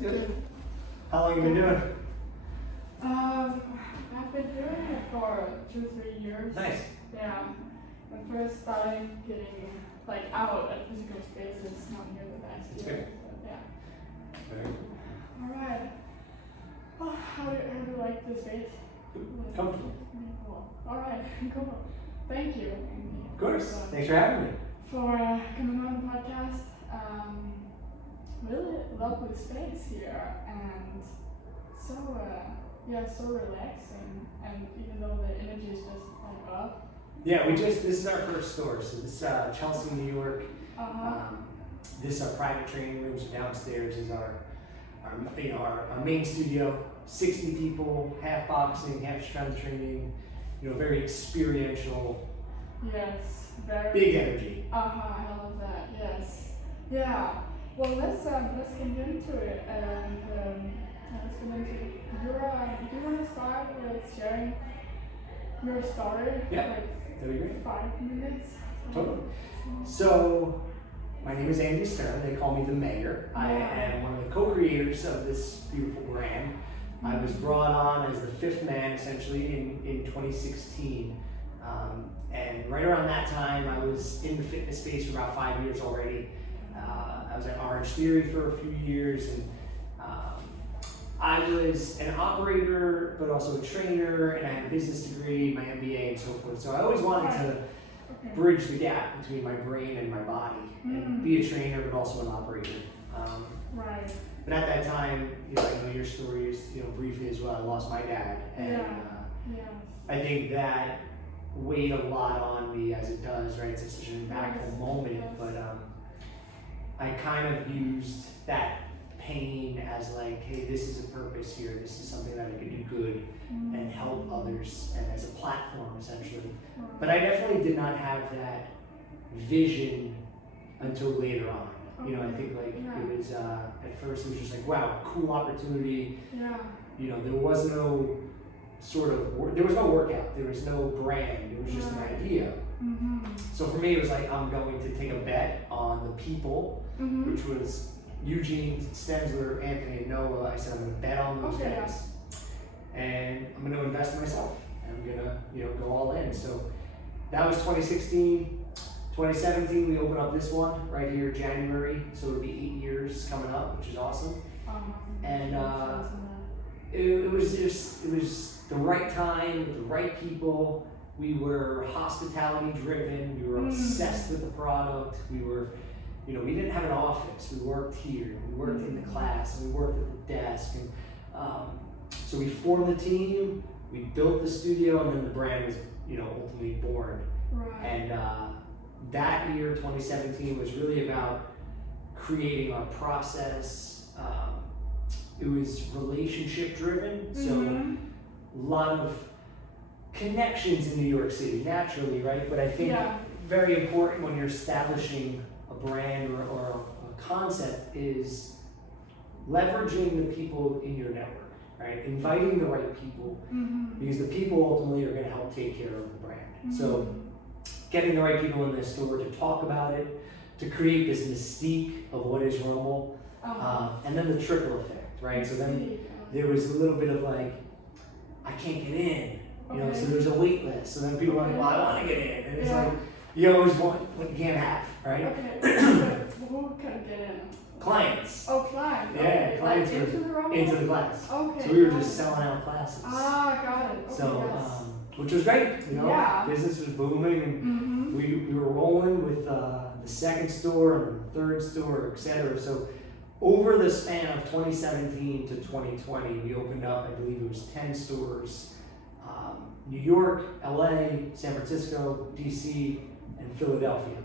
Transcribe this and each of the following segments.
good. How long have you been doing? I've been doing it for 2-3 years. Nice. Yeah. When first started getting like out at physical spaces, not here the last That's year. good. So, yeah. Very Alright. Oh, how do you like the space? comfortable. Cool. Alright, cool. Thank you. Of course. Thanks for having me. For coming on the podcast. Really lovely space here, and so so relaxing, and even though the energy is just like up. Yeah, this is our first store. So this Chelsea, New York. This is our private training rooms. Downstairs is our main studio. 60 people, half boxing, half strength training. Very experiential. Yes, very big energy. I love that. Yes. Yeah. Well, let's get into it, and let's get into it. Do you want to start with sharing your story? Yeah, like that'd be great. 5 minutes. Totally. So, my name is Andy Stern. They call me the Mayor. I am one of the co-creators of this beautiful brand. I was brought on as the fifth man, essentially, in 2016. And right around that time, I was in the fitness space for about 5 years already. I was at Orange Theory for a few years, and I was an operator, but also a trainer, and I had a business degree, my MBA, and so forth. So I always wanted to bridge the gap between my brain and my body, and be a trainer, but also an operator. Right. But at that time, I know your story is, briefly as well. I lost my dad, and I think that weighed a lot on me, as it does, right? It's such an impactful moment, but I kind of used that pain as like, hey, this is a purpose here. This is something that I could do good and help others, and as a platform, essentially. But I definitely did not have that vision until later on. I think it was, at first it was just like, wow, cool opportunity. Yeah. There was no there was no workout, there was no brand, it was just an idea. So for me, it was like, I'm going to take a bet on the people, which was Eugene, Stensler, Anthony, and Noah. I said, I'm going to bet on those guys, and I'm going to invest in myself, and I'm going to go all in. So that was 2016. 2017, we opened up this one right here, January, so it'll be 8 years coming up, which is awesome. And it was the right time with the right people. We were hospitality driven. We were obsessed with the product. We were, we didn't have an office. We worked here. We worked in the class. And we worked at the desk. And so we formed the team. We built the studio, and then the brand was, ultimately born. Right. And that year, 2017, was really about creating our process. It was relationship driven, so a lot of connections in New York City, naturally, right? But I think very important when you're establishing a brand or a concept is leveraging the people in your network, right? Inviting the right people, because the people ultimately are going to help take care of the brand. So getting the right people in the store to talk about it, to create this mystique of what is Rumble, and then the trickle effect. Right, so then there was a little bit of like, I can't get in, so there's a wait list. So then people are like, well, I want to get in, and it's like, you always want what you can't have, right? Okay, who can get in? Clients. Oh, clients. Yeah, clients like into the class. Okay. So we were just selling out classes. Got it. Okay, so, which was great, business was booming, and we were rolling with the second store and the third store, etc. So over the span of 2017 to 2020, we opened up, I believe it was 10 stores, New York, LA, San Francisco, DC, and Philadelphia.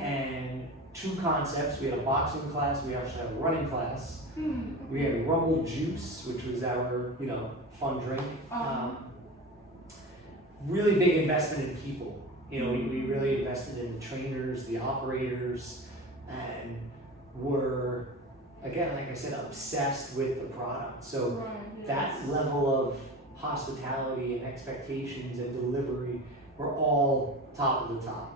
And 2 concepts. We had a boxing class, we actually had a running class. We had Rumble Juice, which was our, fun drink. Really big investment in people. We really invested in the trainers, the operators, and were, again, like I said, obsessed with the product. So that level of hospitality and expectations and delivery were all top of the top.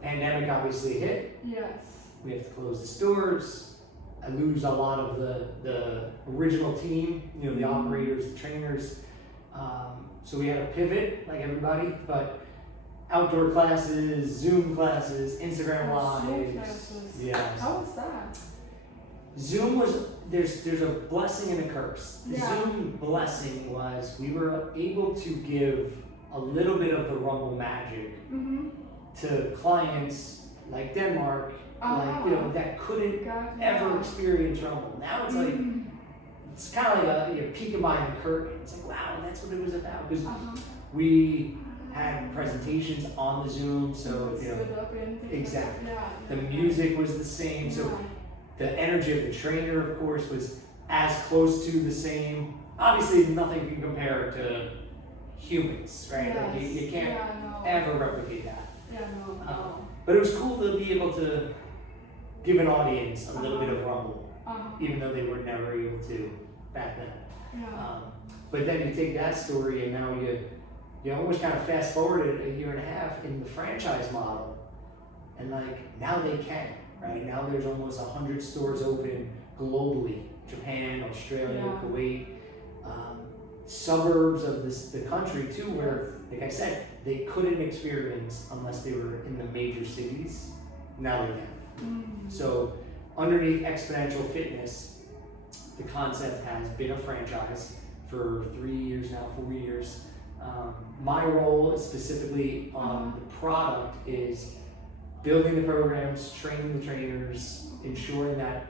Pandemic obviously hit. Yes. We have to close the stores. I lose a lot of the original team, you know, the operators, the trainers. So we had to pivot like everybody, but outdoor classes, Zoom classes, Instagram Zoom lives. classes. Yes. How was that? Zoom was, there's a blessing and a curse. The Yeah. Zoom blessing was we were able to give a little bit of the Rumble magic to clients like Denmark, like, you know, that couldn't ever experience Rumble. Now it's like, it's kind of like a peeking behind the curtain. It's like, wow, that's what it was about. Because we had presentations on the Zoom, so, you know, exactly. The music was the same, so the energy of the trainer, of course, was as close to the same. Obviously, nothing can compare to humans, right? Yes. Like you can't ever replicate that. Yeah, no. But it was cool to be able to give an audience a little bit of Rumble, even though they were never able to back then. Yeah. But then you take that story and now you almost kind of fast forwarded a year and a half in the franchise model, and like now they can, right? Now there's almost 100 stores open globally, Japan, Australia, Kuwait, suburbs of the country too, where, like I said, they couldn't experience unless they were in the major cities. Now they can. So underneath Exponential Fitness, the concept has been a franchise for 3 years now, 4 years. My role is specifically on the product is building the programs, training the trainers, ensuring that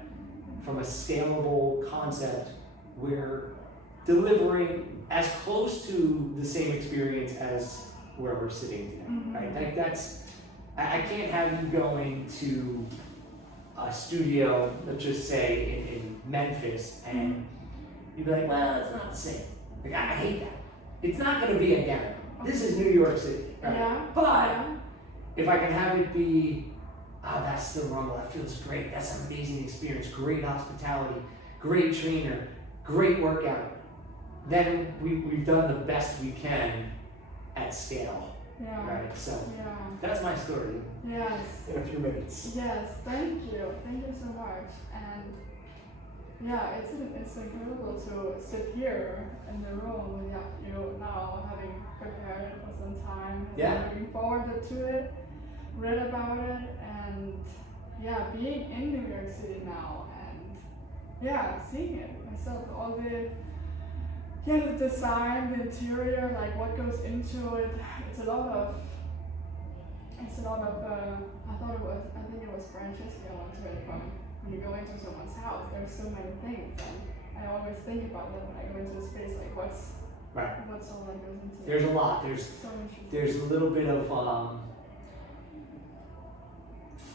from a scalable concept, we're delivering as close to the same experience as where we're sitting today, right? Like that's, I can't have you going to a studio, let's just say in Memphis, and you'd be like, well, it's not the same. Like I hate that. It's not going to be again. This is New York City, right? Yeah. But if I can have it be, that's the Rumble, that feels great. That's an amazing experience, great hospitality, great trainer, great workout. Then we've done the best we can at scale, right? So that's my story. Yes. In a few minutes. Yes. Thank you so much. And yeah, it's incredible to sit here in the room with you now, having prepared it for some time, looking forward to it, read about it, and being in New York City now, and seeing it myself, all the design, the interior, like what goes into it. It's a lot of. I think it was Francesca once read from. When you go into someone's house, there's so many things, and I always think about that when I go into a space, like what's all that goes into it. There's a lot. There's a little bit of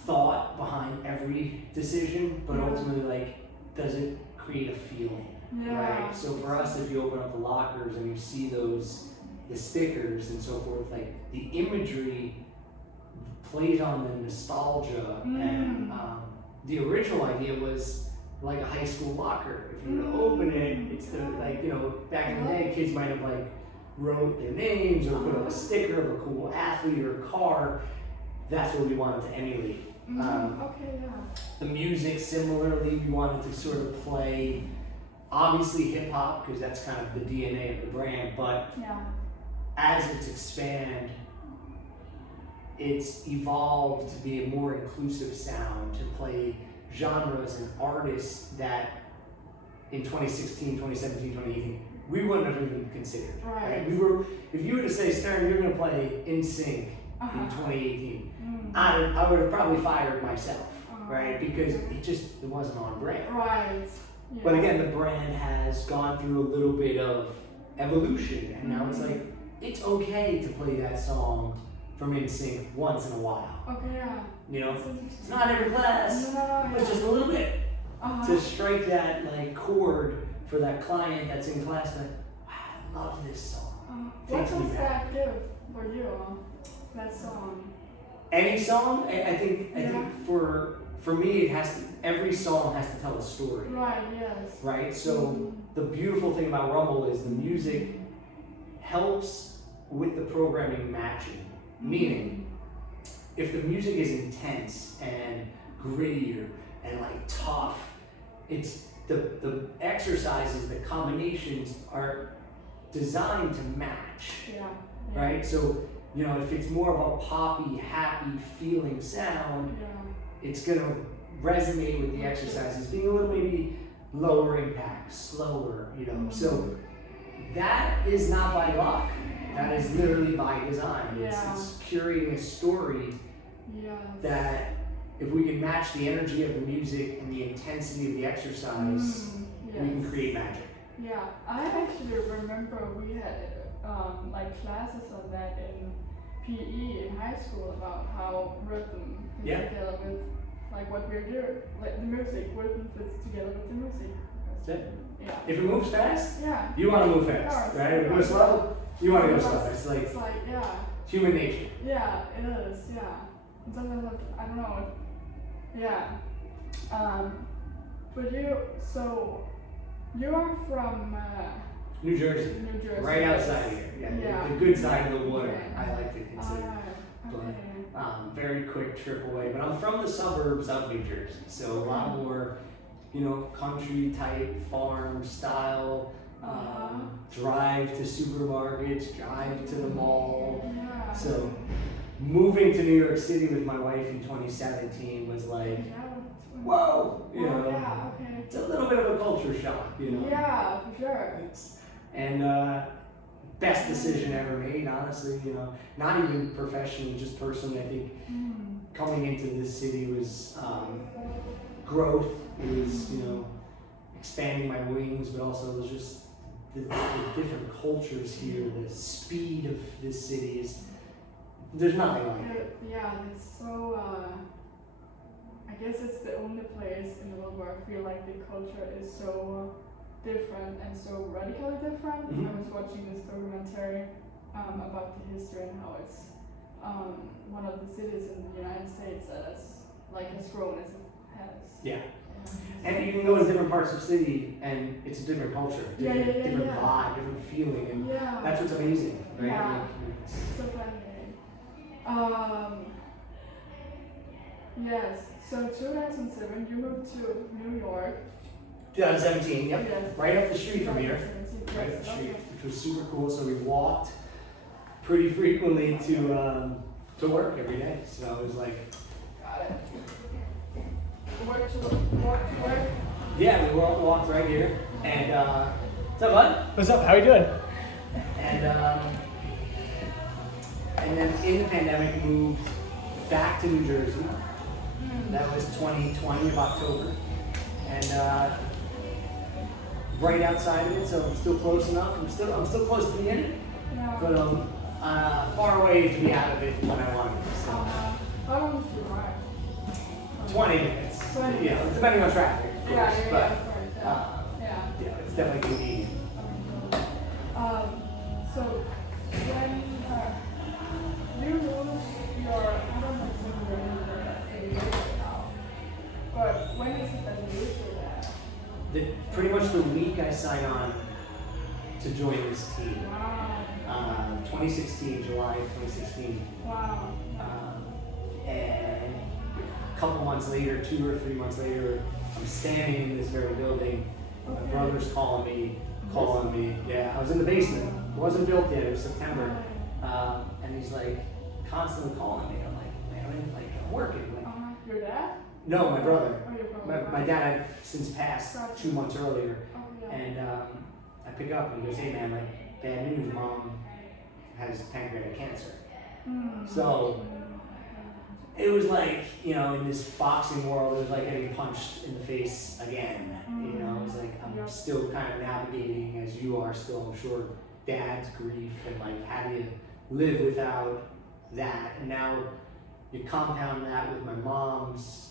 thought behind every decision, but ultimately, like, does it create a feeling? Right. So for us, if you open up the lockers and you see the stickers and so forth, like the imagery plays on the nostalgia and. The original idea was like a high school locker. If you were to open it, it's like, you know, back in the day, kids might have like wrote their names or put up a sticker of a cool athlete or a car. That's what we wanted to emulate. The music, similarly, we wanted to sort of play, obviously hip hop, because that's kind of the DNA of the brand, but as it's expanded, it's evolved to be a more inclusive sound, to play genres and artists that in 2016, 2017, 2018, we wouldn't have even considered. Right? If you were to say, Stern, you're going to play NSYNC in 2018, I would have probably fired myself, right? Because it wasn't on brand. Right. Yeah. But again, the brand has gone through a little bit of evolution, and now it's like, it's okay to play that song from NSYNC once in a while. You know, it's not every class, but just a little bit to strike that like chord for that client that's in class. Like, wow, I love this song. What does that give for you? That song. Any song, I think for me, every song has to tell a story. Right. Yes. Right. So the beautiful thing about Rumble is the music helps with the programming matching. Meaning, if the music is intense and grittier and like tough, it's the exercises, the combinations are designed to match, right? So, you know, if it's more of a poppy, happy feeling sound, it's gonna resonate with the exercises being a little maybe lower impact, slower, you know. So that is not by luck. That is literally by design. It's curating a story that if we can match the energy of the music and the intensity of the exercise, we can create magic. Yeah, I actually remember we had like classes on that in PE in high school about how rhythm fits together with like what we're doing, like the music, rhythm fits together with the music. That's it. Yeah. If it moves fast, you want to move fast, right? If it goes slow, you want to go slow. It's like human nature. Yeah, it is. Yeah. Sometimes I don't know. Yeah. But you are from New Jersey. New Jersey. Right outside here. Yeah. The good side of the water, I like to consider. But very quick trip away. But I'm from the suburbs of New Jersey, so a lot more, you know, country type farm style. Drive to supermarkets, drive to the mall. So moving to New York City with my wife in 2017 was like, whoa, you know, it's a little bit of a culture shock, you know. Yeah, for sure. And best decision ever made, honestly, you know, not even professionally, just personally. I think coming into this city was growth. It was, you know, expanding my wings, but also it was just the different cultures here, the speed of this city is, there's nothing like it. Yeah, it's so, I guess it's the only place in the world where I feel like the culture is so different and so radically different. I was watching this documentary about the history and how it's one of the cities in the United States that has grown as it has. Yeah. And you can go to different parts of the city and it's a different culture, different vibe, different feeling, and that's what's amazing, right? Yeah. So fascinating. Yes, so 2007 you moved to New York. 2017, yep. Yes. Right up the street from here. Right up the street, which was super cool. So we walked pretty frequently to work every day. So it was like, got it. Work to work. Yeah, we walked right here. And what's up, bud? What's up? How you doing? And then in the pandemic, moved back to New Jersey. That was 2020 of October. And right outside of it, so I'm still close enough. I'm still close to the end, but far away to be out of it when I want to. So how long did you drive? 20 minutes. Yeah, depending on traffic, of course. But yeah, it's definitely convenient. So when you lose your, I don't know exactly when you're now, but when is it that you lose your dad? Pretty much the week I signed on to join this team. Wow. 2016, July of 2016. Wow. And a couple months later, 2 or 3 months later, I'm standing in this very building. My brother's calling me. Yeah, I was in the basement. It wasn't built yet. It was September. And he's like constantly calling me. I'm like, man, I'm working. Like, your dad? No, my brother. Oh, your brother. My dad had since passed 2 months earlier. And I pick up and he goes, hey man, like, bad news, mom has pancreatic cancer. So it was like, you know, in this boxing world, it was like getting punched in the face again. You know, it was like I'm still kind of navigating, as you are still, I'm sure, dad's grief and like how do you live without that. And now you compound that with my mom's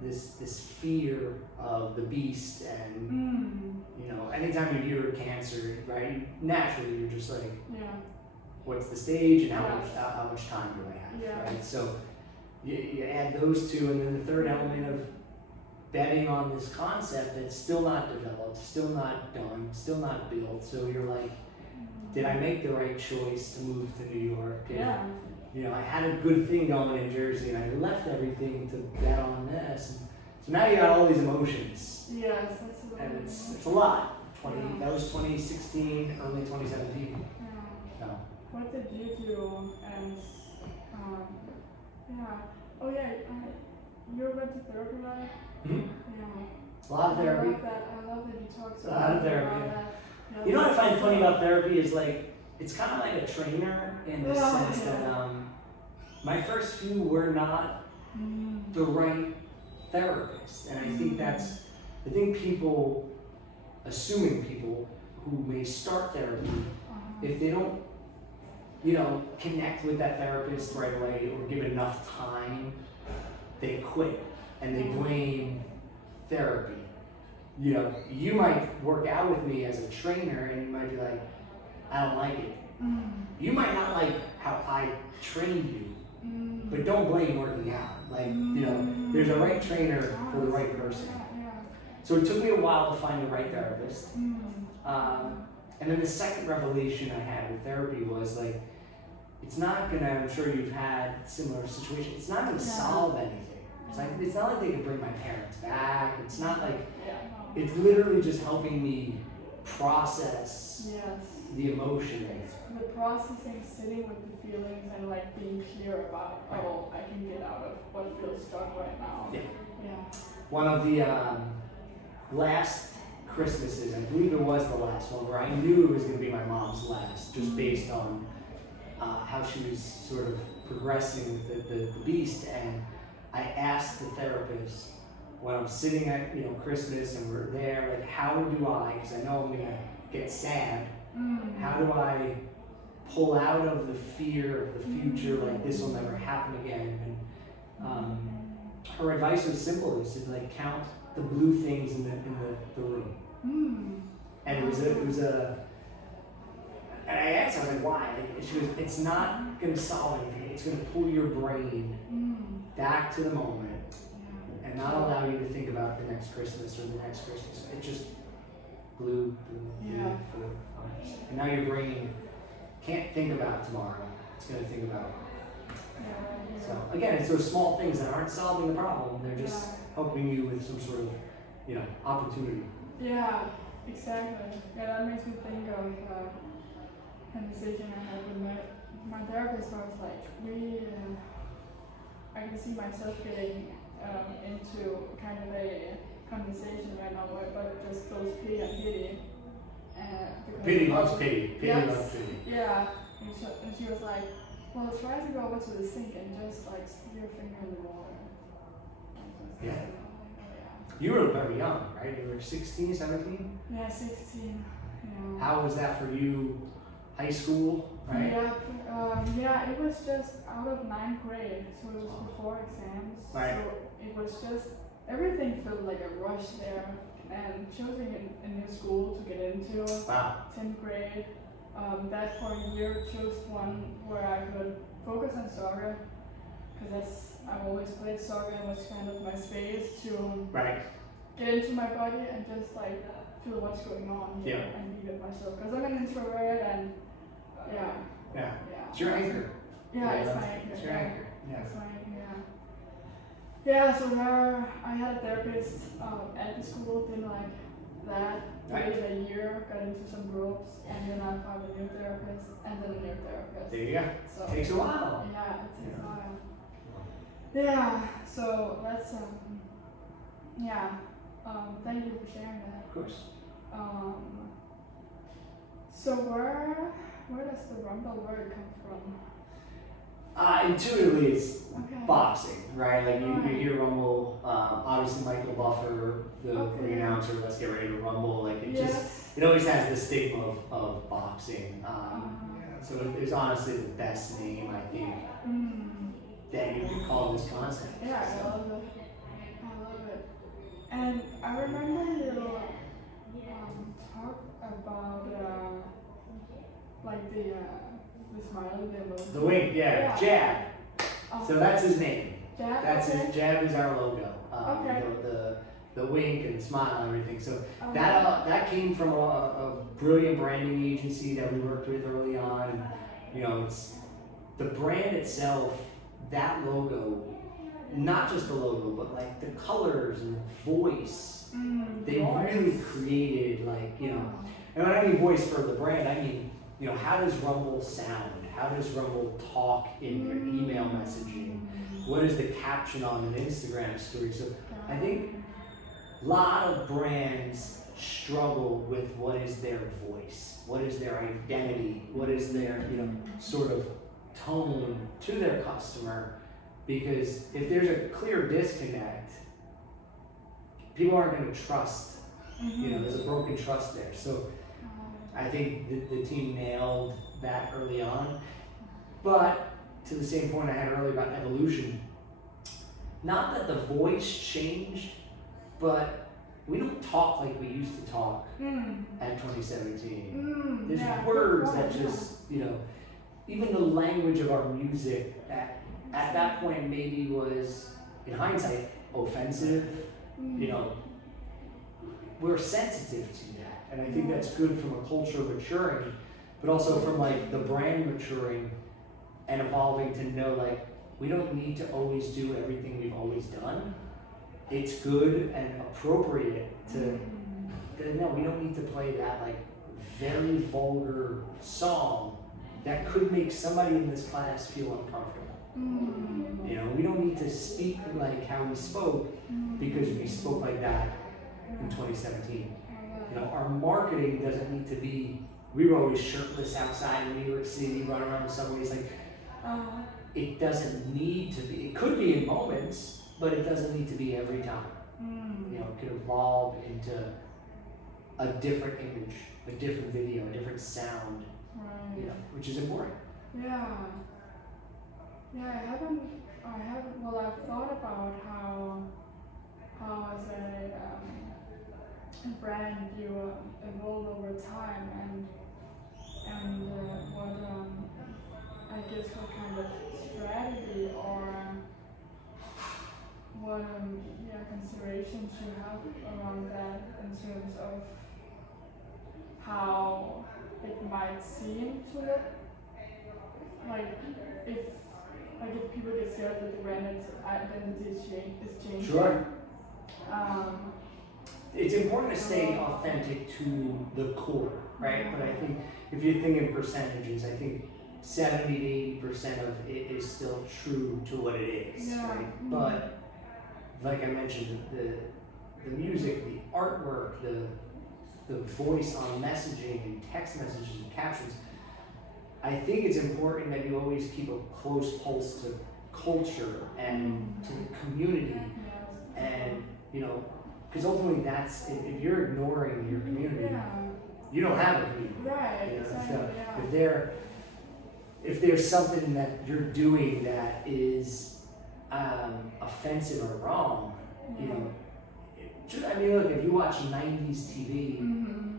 this fear of the beast, and you know, anytime you hear cancer, right, naturally you're just like, what's the stage and how much time do I have, right? So you add those two, and then the third element of betting on this concept that's still not developed, still not done, still not built. So you're like, did I make the right choice to move to New York? And, you know, I had a good thing going in Jersey, and I left everything to bet on this. And So now you got all these emotions, Yes, that's a lot. and it's a lot. That was 2016, early 2017. Yeah. So. What did you do as, yeah, oh yeah, you went to therapy, right? Mm-hmm. Yeah. A lot of therapy. I love that you talk so A lot of much therapy. about that. Yeah, You know what I find funny about therapy is like, it's kind of like a trainer in the sense yeah. that my first few were not the right therapist. And I think I think people, assuming people who may start therapy, if they don't, connect with that therapist right away or give enough time, they quit and they blame therapy. You might work out with me as a trainer and you might be like, I don't like it. You might not like how I trained you, but don't blame working out. There's a right trainer for the right person. So it took me a while to find the right therapist. And then the second revelation I had with therapy was like, it's not gonna, I'm sure you've had similar situations, it's not gonna solve anything. It's not like they can bring my parents back. It's not like, it's literally just helping me process the emotions. The processing, sitting with the feelings and like being clear about, oh, I can get out of what feels stuck right now. Yeah. Yeah. One of the last Christmases, I believe it was the last one, where I knew it was going to be my mom's last, just based on how she was sort of progressing with the beast. And I asked the therapist when I'm sitting at Christmas and we're there, like, how do I, because I know I'm going to get sad, how do I pull out of the fear of the future, like this will never happen again? And her advice was simple. It said, like, count the blue things in the room. And it was a and I asked her, I was like, why? She goes, it's not going to solve anything. It's going to pull your brain back to the moment and not allow you to think about the next Christmas or the next Christmas. It's just blue. And now your brain can't think about tomorrow. It's going to think about So again, it's those small things that aren't solving the problem. They're just helping you with some sort of, opportunity. Yeah, exactly. Yeah, that makes me think of a conversation I had with my therapist. Where I was like, I can see myself getting into kind of a conversation right now, but just those pity and pity. Pity loves pity. Pity yes, loves pity. Yeah, and she was like, well, try to go over to the sink and just like stick your finger in the water. Yeah. You were very young, right? You were 16, 17? Yeah, 16. Yeah. How was that for you? High school, right? Yeah, it was just out of 9th grade, so it was before exams. Right. So it was just, everything felt like a rush there. And choosing a new school to get into, Wow. 10th grade, that for a year chose one where I could focus on soccer, because I've always played soccer and was kind of my space to get into my body and just like feel what's going on here and be with myself. Because I'm an introvert and Yeah. It's your anchor. Yeah, it's my anchor. It's your anchor. Yeah. It's my anchor, yeah. Yeah, so there I had a therapist at the school, didn't like that. Waited a year, got into some groups, and then I found a new therapist, and then a new therapist. There you go. So, takes a while. Yeah, it takes a while. Yeah, so that's thank you for sharing that. Of course. So where does the rumble word come from? Intuitively, it's boxing, right? Like you hear rumble. Obviously, Michael Buffer, the announcer, let's get ready to rumble. Like it always has the stigma of boxing. So it's honestly the best name I think that you can call this concept. Yeah, I love it. I love it. And I remember you talk about like the smiley emoji. The wink, Jab. So that's his name. Jab. That's his Jab is our logo. The wink and smile and everything. So that came from a brilliant branding agency that we worked with early on. And, it's the brand itself. That logo not just the logo, but like the colors and voice. They really created like, you know, and when I mean voice for the brand, I mean, you know, how does Rumble sound? How does Rumble talk in your email messaging? What is the caption on an Instagram story? So I think a lot of brands struggle with what is their voice, what is their identity, what is their, you know, sort of tone to their customer, because if there's a clear disconnect, people aren't going to trust, you know, there's a broken trust there. So I think the team nailed that early on, but to the same point I had earlier about evolution, not that the voice changed, but we don't talk like we used to talk at 2017. There's words that just, you know, even the language of our music at that point maybe was, in hindsight, offensive. You know, we're sensitive to that. And I think that's good from a culture maturing, but also from like the brand maturing and evolving to know like, we don't need to always do everything we've always done. It's good and appropriate to, no, we don't need to play that like very vulgar song that could make somebody in this class feel uncomfortable. You know, we don't need to speak like how we spoke because we spoke like that in 2017. You know, our marketing doesn't need to be, we were always shirtless outside in New York City, running around the subways, like, it doesn't need to be, it could be in moments, but it doesn't need to be every time. You know, it could evolve into a different image, a different video, a different sound, you know, which is important. Yeah, I haven't, well, I've thought about how as a brand you evolve over time and what, I guess what kind of strategy or what considerations you have around that in terms of how it might seem to look like if people get scared that the brand identity is changing. Sure. It's important to stay authentic to the core, right? But I think if you think in percentages, I think 70 to 80% of it is still true to what it is, right? But like I mentioned, the music, the artwork, the voice on messaging and text messages and captions, I think it's important that you always keep a close pulse to culture and to the community, and you know, because ultimately that's, if you're ignoring your community, you don't have a community. Right. You know? Exactly, So if there's something that you're doing that is offensive or wrong, you know, I mean, look, if you watch 90s TV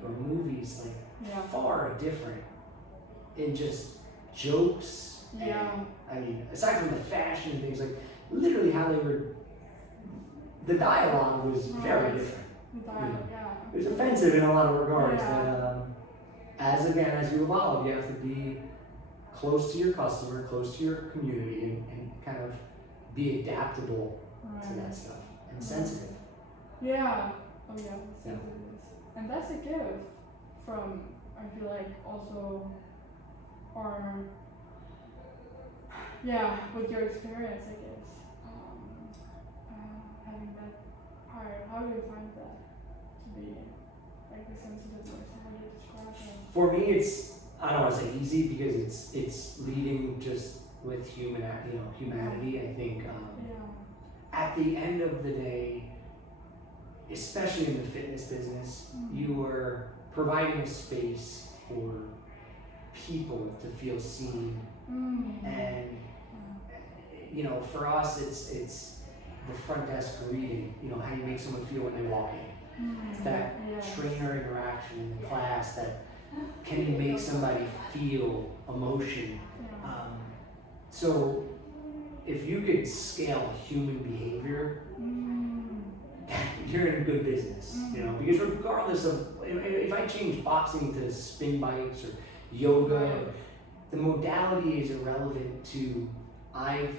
or movies, like far different in just jokes and, I mean, aside from the fashion and things, like literally how they were, the dialogue was very different. It was offensive in a lot of regards. And as you evolve, you have to be close to your customer, close to your community, and kind of be adaptable to that stuff and sensitive. Yeah. Oh yeah. Sensitive. And that's a gift from, I feel like, also, or with your experience, I guess, having that part. How do you find that to be like the sensitiveness? How do you describe it? For me, it's, I don't want to say easy because it's leading just with humanity. I think at the end of the day, especially in the fitness business, you are providing a space for people to feel seen, and you know, for us, it's the front desk greeting. You know, how you make someone feel when they walk in. It's that trainer interaction in the class that can you make somebody feel emotion. So if you could scale human behavior, you're in good business, you know, because regardless of, if I change boxing to spin bikes or yoga, the modality is irrelevant to, I've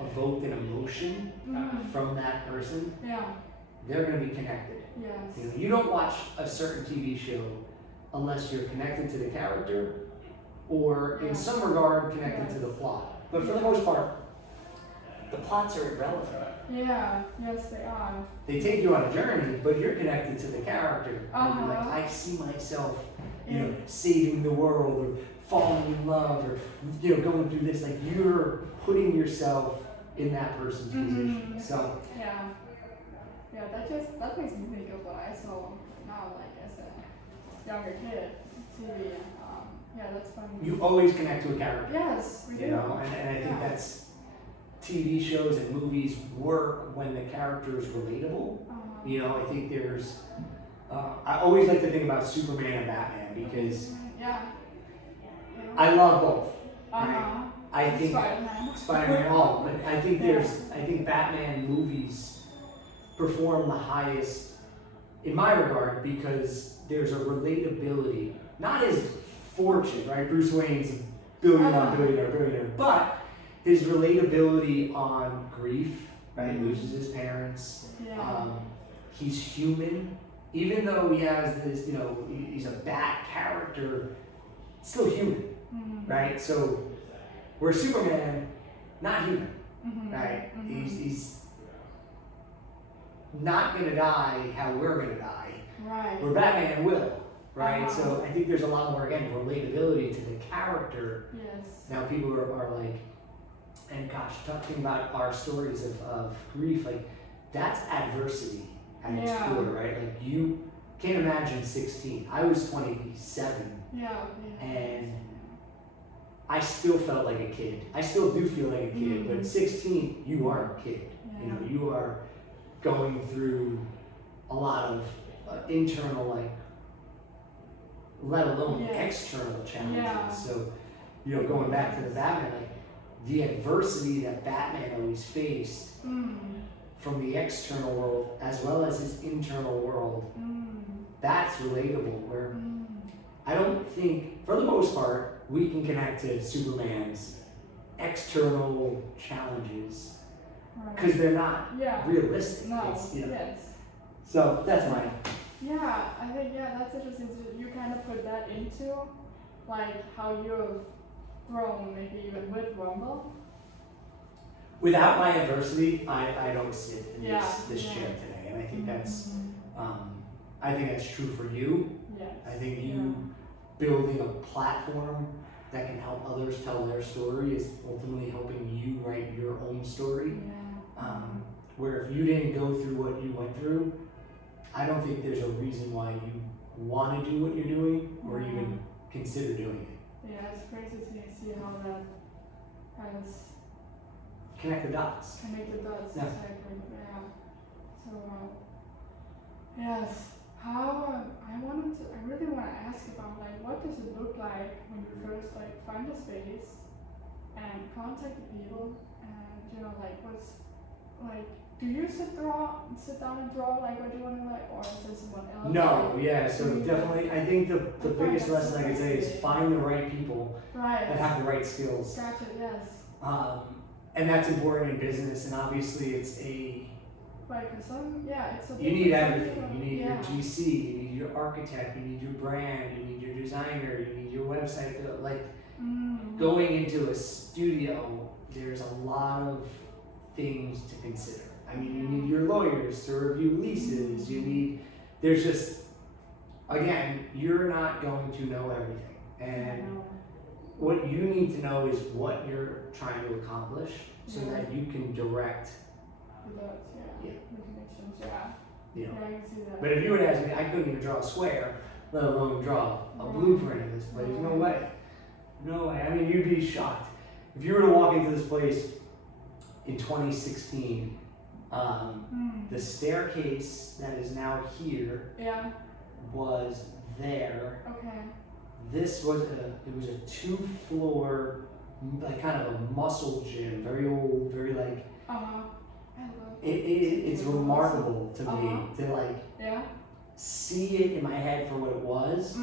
evoked an emotion from that person, Yeah. they're going to be connected. Yes. You know, you don't watch a certain TV show unless you're connected to the character or in some regard connected to the plot. But for the most part, the plots are irrelevant. Yeah, yes they are. They take you on a journey, but you're connected to the character. And you're like, I see myself, you know, saving the world or falling in love or, you know, going through this. Like, you're putting yourself in that person's position. So yeah, that makes me think of what I saw now, like as a younger kid, TV. Yeah, that's funny. You always connect to a character. Yes, we do. You know, and I think that's TV shows and movies work when the character is relatable. You know, I think there's. I always like to think about Superman and Batman because I love both. Right? I think Spider-Man, all, but I think I think Batman movies perform the highest in my regard because there's a relatability, not his fortune, right? Bruce Wayne's a billionaire, but his relatability on grief, right? He loses his parents. He's human, even though he has this, you know, he's a bad character, still human, right? So, where Superman, not human, right? He's not gonna die how we're gonna die. Right. Where Batman will, right? So I think there's a lot more, again, relatability to the character. Yes. Now people are like, and gosh, talking about our stories of grief, like that's adversity at its core, right? Like you can't imagine 16. I was 27. And I still felt like a kid. I still do feel like a kid, but at 16, you are a kid. You know, you are going through a lot of internal, like, let alone external challenges. So, you know, going back to the Batman, like the adversity that Batman always faced from the external world as well as his internal world, that's relatable. Where I don't think, for the most part, we can connect to Superman's external challenges because they're not realistic. No. It's, you know, so that's mine. Yeah, I think that's interesting. So you kind of put that into like how you've grown, maybe even with Rumble. Without my adversity, I don't sit in this chair today, and I think that's I think that's true for you. I think you building a platform that can help others tell their story is ultimately helping you write your own story. Where if you didn't go through what you went through, I don't think there's a reason why you want to do what you're doing or even consider doing it. Yeah, it's crazy to see how that has connect the dots. Exactly. Yeah. So yes. How I really want to ask about like what does it look like when you first like find a space and contact the people and you know like what's like do you sit down and draw like what you want to like or is there someone else? No, so definitely I think the biggest lesson I could say is find the right people that have the right skills. Gotcha, yes. And that's important in business, and obviously it's a you need everything. You need your GC, you need your architect, you need your brand, you need your designer, you need your website. Like going into a studio, there's a lot of things to consider. I mean, you need your lawyers to review leases. There's just, again, you're not going to know everything. And what you need to know is what you're trying to accomplish so that you can direct. You know. I can see that. But if you would ask me, I couldn't even draw a square, let alone draw a blueprint of this place. No way. No way. I mean, you'd be shocked. If you were to walk into this place in 2016, the staircase that is now here was there. Okay. This was it was a 2-floor, like kind of a muscle gym, very old, very like. It's remarkable to me to like see it in my head for what it was.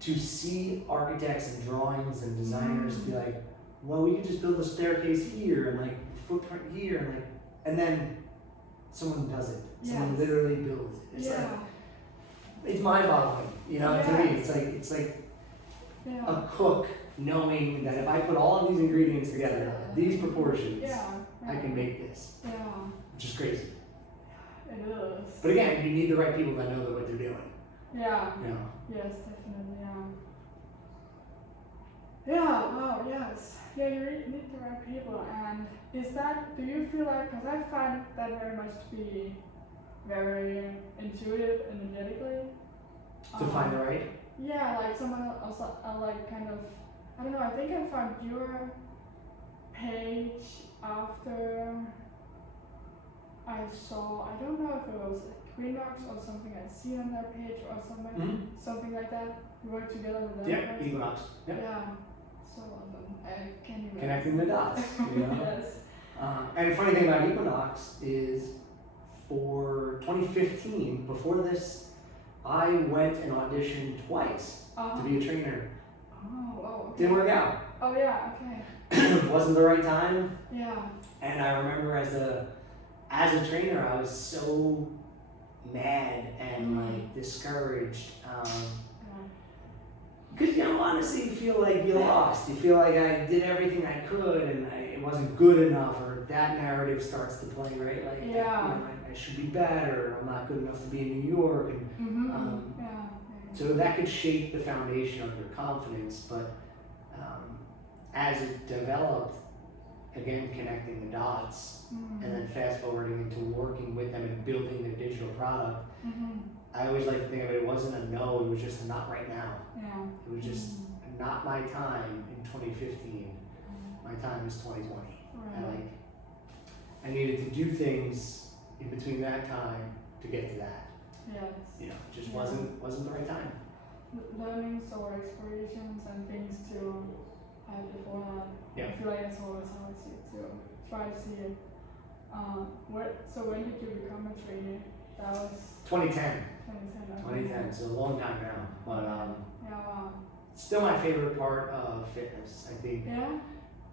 To see architects and drawings and designers be like, well, we could just build a staircase here and like footprint here and like, and then someone does it. Someone literally builds it. It's like, it's mind-boggling, you know. To me, it's like a cook knowing that if I put all of these ingredients together, these proportions, I can make this. Which is crazy. It is. But again, you need the right people that know what they're doing. Yeah. You know? Yes, definitely. Yeah. Wow. Yes. Yeah, you really need the right people. And is that? Do you feel like? Because I find that very much to be very intuitive, energetically. To find the right. Yeah, like someone else, like kind of. I don't know. I think I found your page after I saw. I don't know if it was Equinox or something I'd seen on their page or something, something like that. We worked together with them. Yeah, Equinox. Yep. Yeah. So I can't even. Connecting the dots. You know? Yes. And the funny thing about Equinox is, for 2015, before this, I went and auditioned twice to be a trainer. Oh, okay. Didn't work out. Oh yeah, okay. Wasn't the right time. Yeah. And I remember as a trainer, I was so mad and like discouraged. Because honestly, you feel like you lost. You feel like I did everything I could and it wasn't good enough, or that narrative starts to play, right? Like, I should be better. I'm not good enough to be in New York. And so that could shape the foundation of your confidence. But as it developed, again, connecting the dots and then fast forwarding into working with them and building their digital product, I always like to think of it, it wasn't a no, it was just a not right now. It was just not my time in 2015. My time is 2020. And I needed to do things in between that time to get to that. Yes. You know, it just wasn't the right time. Learnings or explorations and things to have before that. I feel like that's always how I see it too. Try to see it. So when did you become a trainer? That was 2010. 2010. 2010, so a long time now. But wow. still my favorite part of fitness, I think.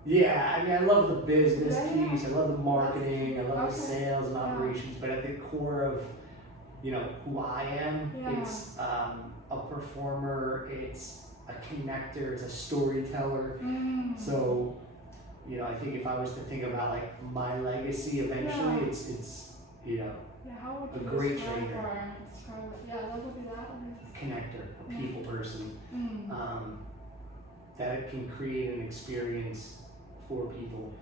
Yeah? I mean, I love the business piece, I love the marketing, I love the sales and operations, but at the core of, who I am, it's a performer, it's a connector, it's a storyteller. So, I think if I was to think about like my legacy eventually, it's how would a you great describe trainer. What would be that? Connector, a people person, that can create an experience for people,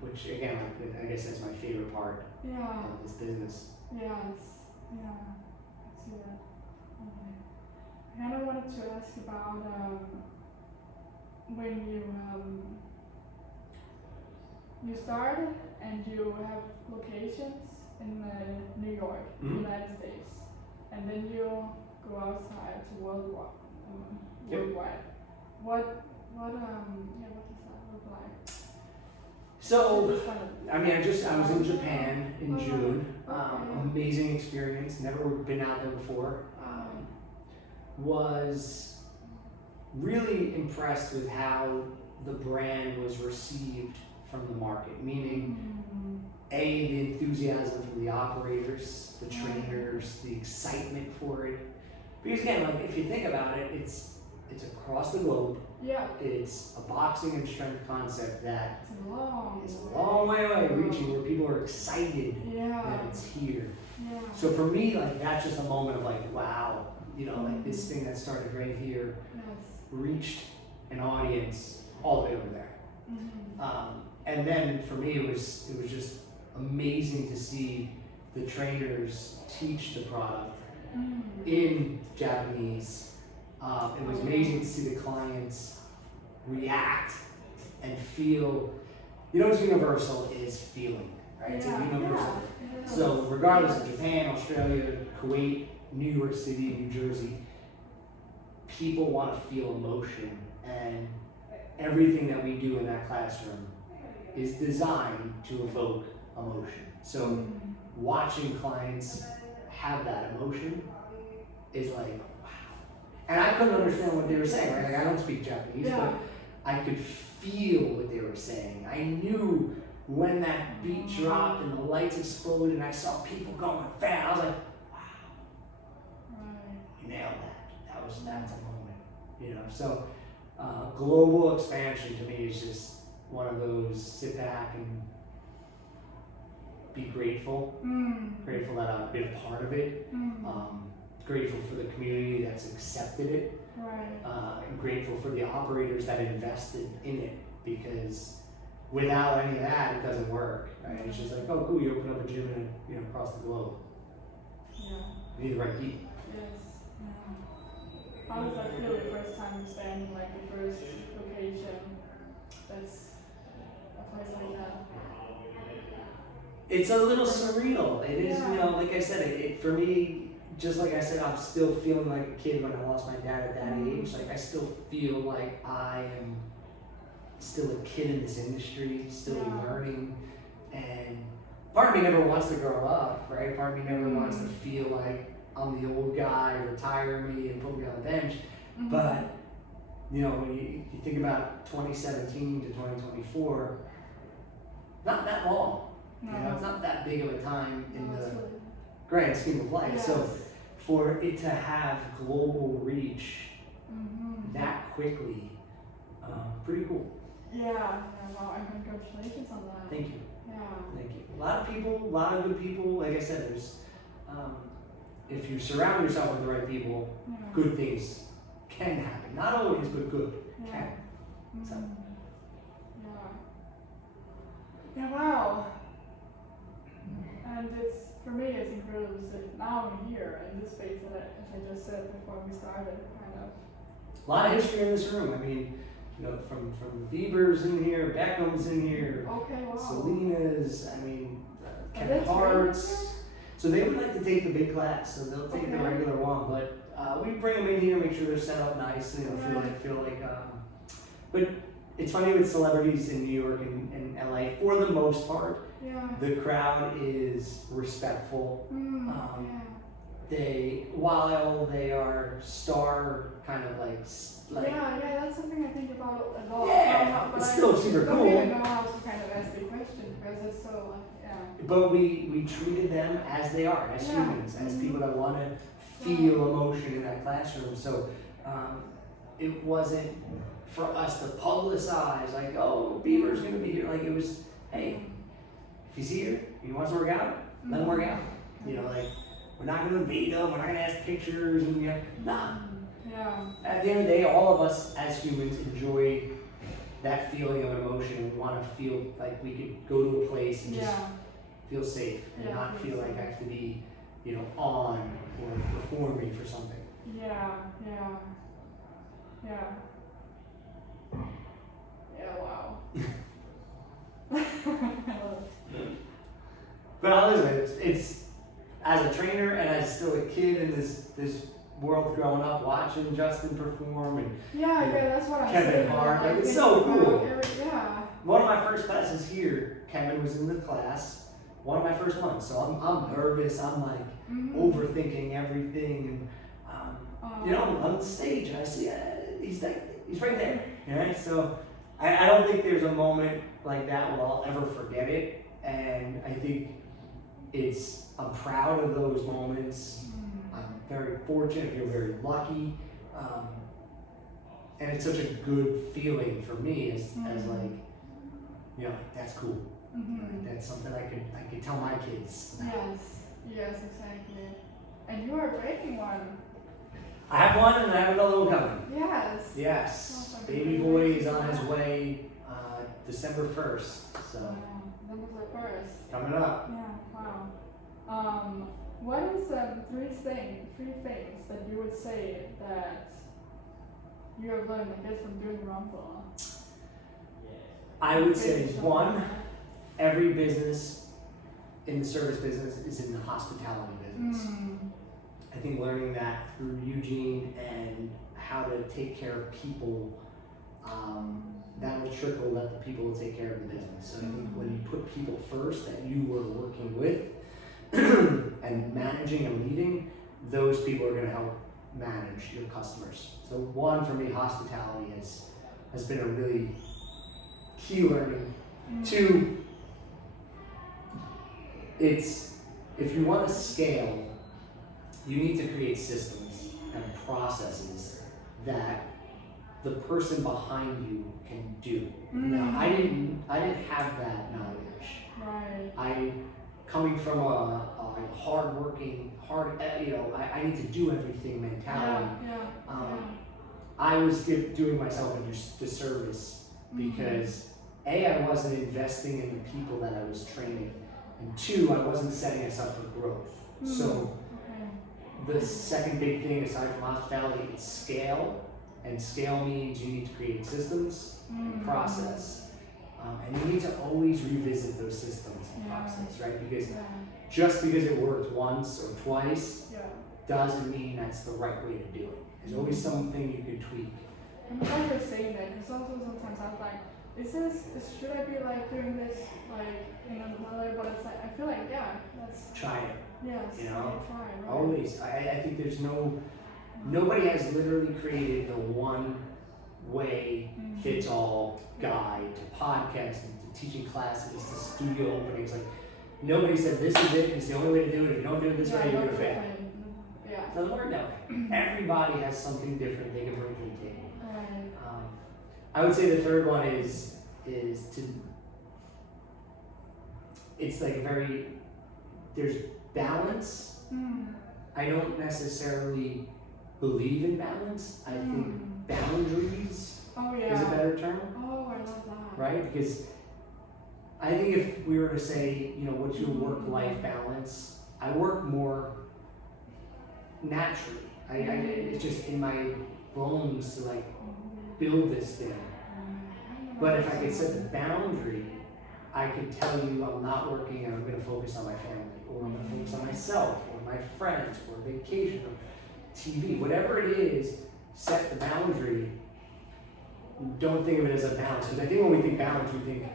which again, I guess that's my favorite part of this business. Yes, I see that. Okay. I kind of wanted to ask about when you started and you have locations in New York, United States, and then you go outside to worldwide. What does that look like? So, I was in Japan in June. Amazing experience. Never been out there before. Was really impressed with how the brand was received from the market. Meaning, the enthusiasm from the operators, the trainers, the excitement for it. Because again, like if you think about it, it's across the globe. It's a boxing and strength concept that is a long way away, reaching where people are excited that it's here. So for me, like that's just a moment of like, wow, like this thing that started right here reached an audience all the way over there. And then for me, it was just amazing to see the trainers teach the product in Japanese. It was amazing to see the clients react and feel. What's universal is feeling, right? It's a universal. So regardless of Japan, Australia, Kuwait, New York City, New Jersey, people want to feel emotion, and everything that we do in that classroom is designed to evoke emotion. So watching clients have that emotion is like, wow. And I couldn't understand what they were saying, right? Like I don't speak Japanese, but I could feel what they were saying. I knew when that beat dropped and the lights exploded and I saw people going fast. I was like, wow, we nailed that. That's a moment, you know. So global expansion to me is just one of those sit back and be grateful. Grateful that I've been a part of it. Grateful for the community that's accepted it. And grateful for the operators that invested in it, because without any of that, it doesn't work. Right? It's just like, oh, cool, you open up a gym and, you know, across the globe. You need the right people. Yes. How does that feel the first time you stand in like the first location? That's a place like that. It's a little surreal. It is, you know, like I said, it for me. Just like I said, I'm still feeling like a kid when I lost my dad at that age. Like I still feel like I am still a kid in this industry, still learning. And part of me never wants to grow up, right? Part of me never wants to feel like I'm the old guy, retire me and put me on the bench. But, you know, when you think about 2017 to 2024, not that long. You know, it's not that big of a time in the grand scheme of life. So for it to have global reach that quickly, pretty cool. Wow, and congratulations on that. Thank you. Thank you. A lot of people, a lot of good people. Like I said, there's if you surround yourself with the right people, good things can happen. Not always, but good can. So. Wow. And it's, for me, it's incredible that now I'm here in this space that, as I just said before we started, kind of. A lot of history in this room. I mean, you know, from Bieber's in here, Beckham's in here, Selena's, I mean, Kevin Hart's. So they would like to take the big class, so they'll take the regular one, but we bring them in here, make sure they're set up nice, you know, feel like, but it's funny with celebrities in New York and LA, for the most part, the crowd is respectful. They, while they are star kind of like that's something I think about a lot. But it's still super cool. I don't even know how to kind of ask the question because it's so But we treated them as they are, as humans, as people that want to feel emotion in that classroom. So it wasn't for us to publicize like, oh, Bieber's gonna be here. Like it was, hey, if he's here, he wants to work out, let him work out. You know, like we're not gonna invade him, we're not gonna ask pictures, and nah. At the end of the day, all of us as humans enjoy that feeling of emotion and want to feel like we could go to a place and just feel safe and not feel like I have to be, you know, on or performing for something. Wow. But listen, it's as a trainer and as still a kid in this world growing up, watching Justin perform and that's what Kevin Hart, like it's so cool. One of my first classes here, Kevin was in the class, one of my first ones, so I'm nervous, I'm like overthinking everything, and you know, I'm on the stage and I see he's right there, right? So I don't think there's a moment like that where I'll ever forget it, and I think I'm proud of those moments. I'm very fortunate, I feel very lucky, and it's such a good feeling for me as like, you know, that's cool. Like, that's something I could tell my kids about. Yes, exactly. And you are breaking one. I have one and I have another one coming. Yes. Awesome. Baby boy is on his way December 1st. So. December 1st. Coming up. Wow. What is three things that you would say that you have learned, I guess, from doing Rumble? I would say one, every business in the service business is in the hospitality business. I think learning that through Eugene and how to take care of people, that will trickle that the people will take care of the business. So I think when you put people first that you were working with and managing and leading, those people are going to help manage your customers. So one, for me, hospitality has been a really key learning. Two, it's if you want to scale, you need to create systems and processes that the person behind you can do. Now, I didn't have that knowledge. Right. Coming from a hard-working, I need to do everything mentality. I was doing myself a disservice because A, I wasn't investing in the people that I was training, and two, I wasn't setting us up for growth. So the second big thing aside from hospitality is scale, and scale means you need to create systems and process, and you need to always revisit those systems and process, right? Because just because it worked once or twice doesn't mean that's the right way to do it. There's always something you can tweak. I'm glad you're saying that, because also sometimes I'm like, should I be like doing this like in another way? But it's like, I feel like, let's try it. Yes, you know, try, right? Always. I think there's nobody has literally created the one way fits all guide to podcasting, to teaching classes, to studio openings. Like, nobody said this is it, it's the only way to do it. If you don't do it this way, you're gonna fail. It doesn't work that way. Everybody has something different they can bring to the table. Right. I would say the third one is to, it's like there's balance. I don't necessarily believe in balance. I think boundaries is a better term. Oh, I love that. Right? Because I think if we were to say, what's your work-life balance, I work more naturally. It's just in my bones to like build this thing. But if I could set the boundary, I could tell you I'm not working and I'm going to focus on my family, or I'm going to focus on myself, or my friends, or vacation, or TV, whatever it is, set the boundary. Don't think of it as a balance, because I think when we think balance, we think,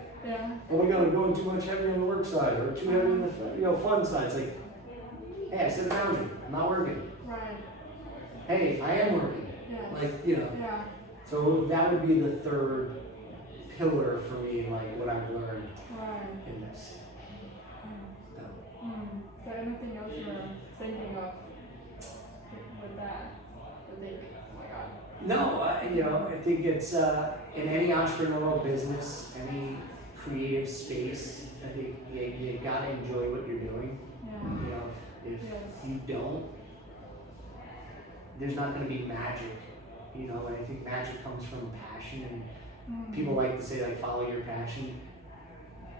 oh my God, I'm going too much heavy on the work side, or too heavy on the fun side. It's like, hey, I set a boundary. I'm not working. Right. Hey, I am working. Yes. Like, So that would be the third pillar for me, like what I've learned in this. Is there anything else you're thinking of with that? Oh my God. No, I think it's in any entrepreneurial business, any creative space, I think you gotta enjoy what you're doing. If you don't, there's not gonna be magic. And I think magic comes from passion, and people like to say like follow your passion.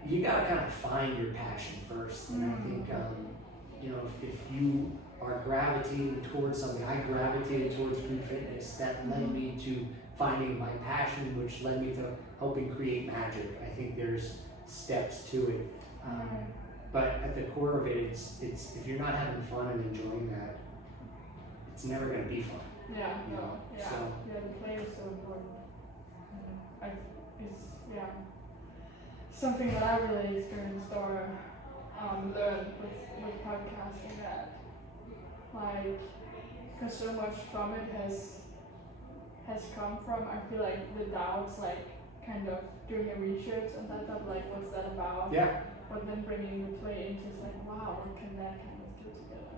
You gotta kind of find your passion first, and I think if you are gravitating towards something, I gravitated towards group fitness. That led me to finding my passion, which led me to helping create magic. I think there's steps to it, but at the core of it, it's if you're not having fun and enjoying that, it's never gonna be fun. The play is so important. Something that I really experienced or learned with podcasting, that because so much from it has come from, I feel like the doubts, like kind of doing the research and that stuff, like what's that about? But then bringing the play into, it's like, wow, what can that kind of do together?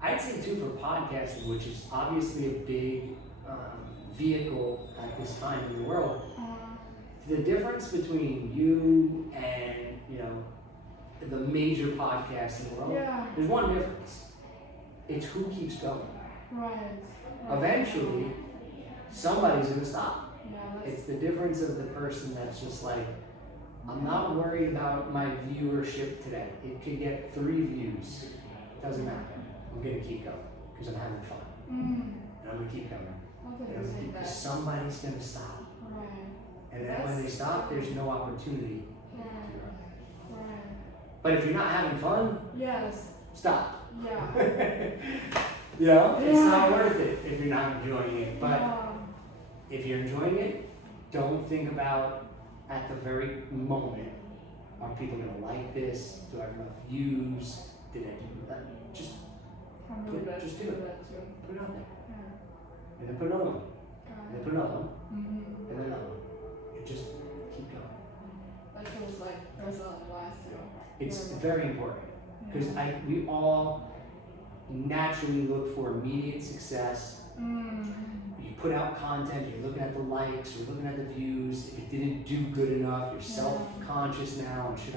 I'd say too, for podcasting, which is obviously a big vehicle at this time in the world, the difference between you and the major podcasts in the world, there's one difference. It's who keeps going. Right. Eventually, somebody's gonna stop. It's the difference of the person that's just like, I'm not worried about my viewership today. It could get 3 views. It doesn't matter. I'm gonna keep going because I'm having fun. And I'm gonna keep going. Because somebody's gonna stop. And then when they stop, there's no opportunity to grow. But if you're not having fun, stop. It's not worth it if you're not enjoying it. But if you're enjoying it, don't think about at the very moment, are people gonna like this? Do I have enough views? Did I do that? Just do it. Put it out there. And then put it on. And then put another one, and then another one. And just keep going. That feels like there's a last two. It's very important because we all naturally look for immediate success. You put out content, you're looking at the likes, you're looking at the views. If it didn't do good enough, you're self-conscious now. And should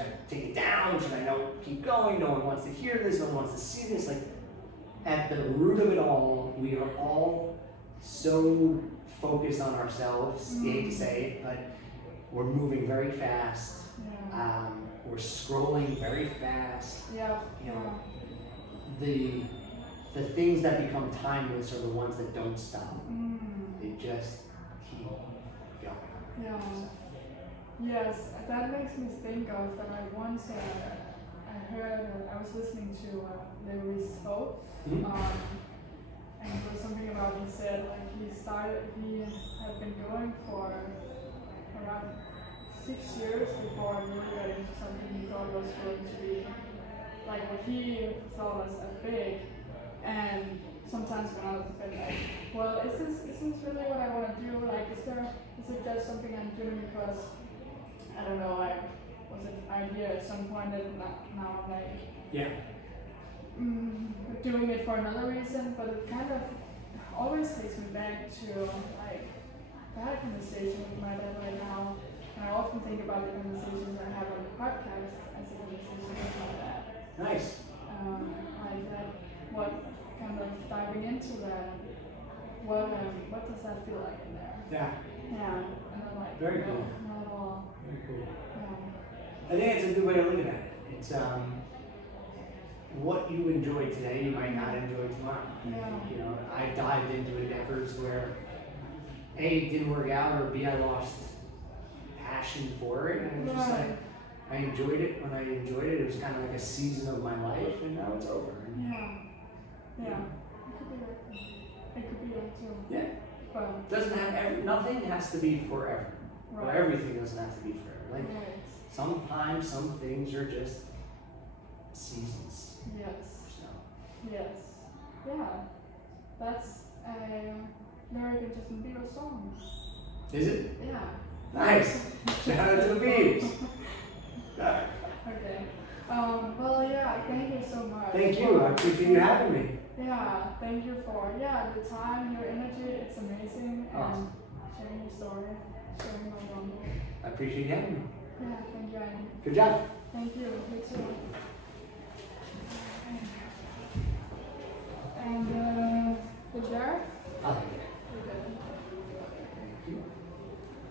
I take it down? Should I keep going? No one wants to hear this. No one wants to see this. Like at the root of it all, we are all so focused on ourselves. I hate to say it, but we're moving very fast. We're scrolling very fast. You know, the things that become timeless are the ones that don't stop. They just keep going. Yes, that makes me think of that I once I heard, I was listening to Larry spoke, and it was something about, he said like he had been going for around 6 years before he really got into something he thought was going to be like what he thought was big. And sometimes when I was a bit like, well, is this really what I want to do? Like, is it just something I'm doing because, I don't know, I was an idea at some point that now I'm like, doing it for another reason, but it kind of always takes me back to, like, I had a conversation with my dad right now, and I often think about the conversations I have on the podcast as a conversation with my dad. Nice. Like that, what kind of diving into that, what does that feel like in there? And I'm like, very cool. Not at all. Very cool. I think it's a good way of looking at it. It's what you enjoy today, you might not enjoy tomorrow. You know, I dived into endeavors where A, it didn't work out, or B, I lost passion for it, and it was just like, I enjoyed it when I enjoyed it. It was kind of like a season of my life, and now it's over. It could be that too. Yeah. But doesn't have nothing has to be forever. Or everything doesn't have to be forever. Like sometimes some things are just seasons. Yes. Yeah. That's a lyric in Justin Bieber's song. Is it? Yeah. Nice. Shout out to the Biebs. Okay. Well, thank you so much. Thank you. I appreciate you having me. Yeah, thank you for the time, your energy. It's amazing. Awesome. And sharing your story, sharing my wonder. I appreciate you having me. Yeah, thank you, Annie. Good job. Thank you. You too. And the jar?